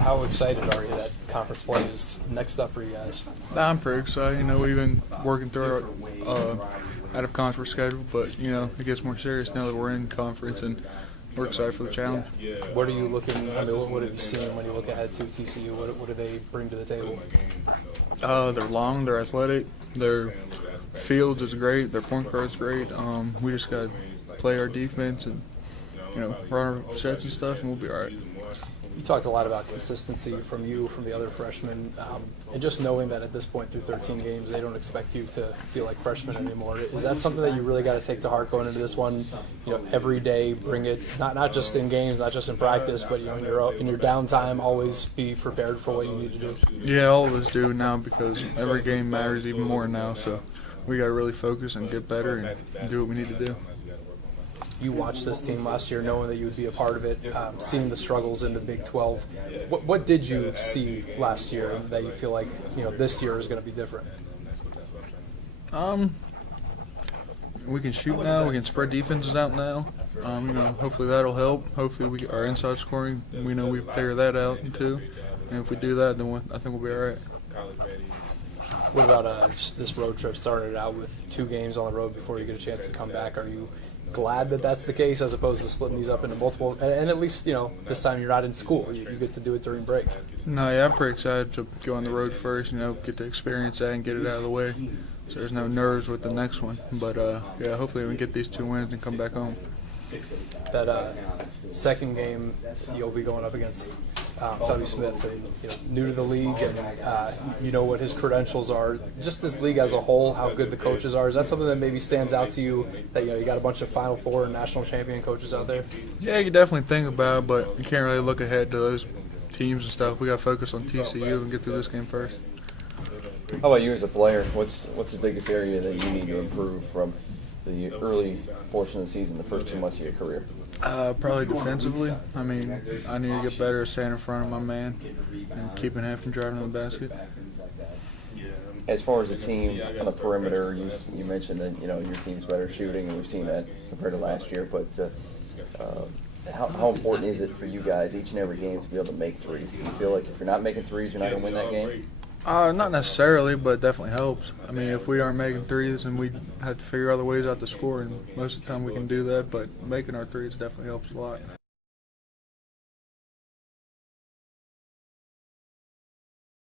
How excited are you that conference play is next up for you guys? I'm pretty excited. We've been working through our out-of-conference schedule, but, it gets more serious now that we're in conference, and we're excited for the challenge. What are you looking – what have you seen when you look ahead to TCU? What do they bring to the table? They're long, they're athletic, their fields is great, their point guard's great. We just got to play our defense and, run our sets and stuff, and we'll be all right. You talked a lot about consistency from you, from the other freshmen, and just knowing that at this point through 13 games, they don't expect you to feel like freshmen anymore. Is that something that you really got to take to heart going into this one? Every day, bring it not just in games, not just in practice, but in your downtime, always be prepared for what you need to do. Yeah, all of us do now because every game matters even more now. So we got to really focus and get better and do what we need to do. You watched this team last year knowing that you would be a part of it, seeing the struggles in the Big 12. What did you see last year that you feel like this year is going to be different? We can shoot now. We can spread defenses out now. Hopefully that'll help. Hopefully our inside scoring, we figure that out too. And if we do that, then I think we'll be all right. What about just this road trip? Started out with 2 games on the road before you get a chance to come back. Are you glad that that's the case as opposed to splitting these up into multiple? And at least, this time you're not in school. You get to do it during break. No, yeah, I'm pretty excited to go on the road first, get to experience that and get it out of the way. So there's no nerves with the next one. But, hopefully we can get these 2 wins and come back home. That second game, you'll be going up against Tubby Smith, and, new to the league, and what his credentials are. Just this league as a whole, how good the coaches are. Is that something that maybe stands out to you, that you got a bunch of Final Four and national champion coaches out there? Yeah, you definitely think about it, but you can't really look ahead to those teams and stuff. We got to focus on TCU and get through this game first. How about you as a player? What's the biggest area that you need to improve from the early portion of the season, the first 2 months of your career? Probably defensively. I need to get better at staying in front of my man and keeping him from driving to the basket. As far as the team on the perimeter, you mentioned that your team's better shooting, and we've seen that compared to last year. But how important is it for you guys each and every game to be able to make threes? Do you feel like if you're not making threes, you're not going to win that game? Not necessarily, but it definitely helps. If we aren't making threes, then we have to figure other ways out to score, and most of the time we can do that, but making our threes definitely helps a lot.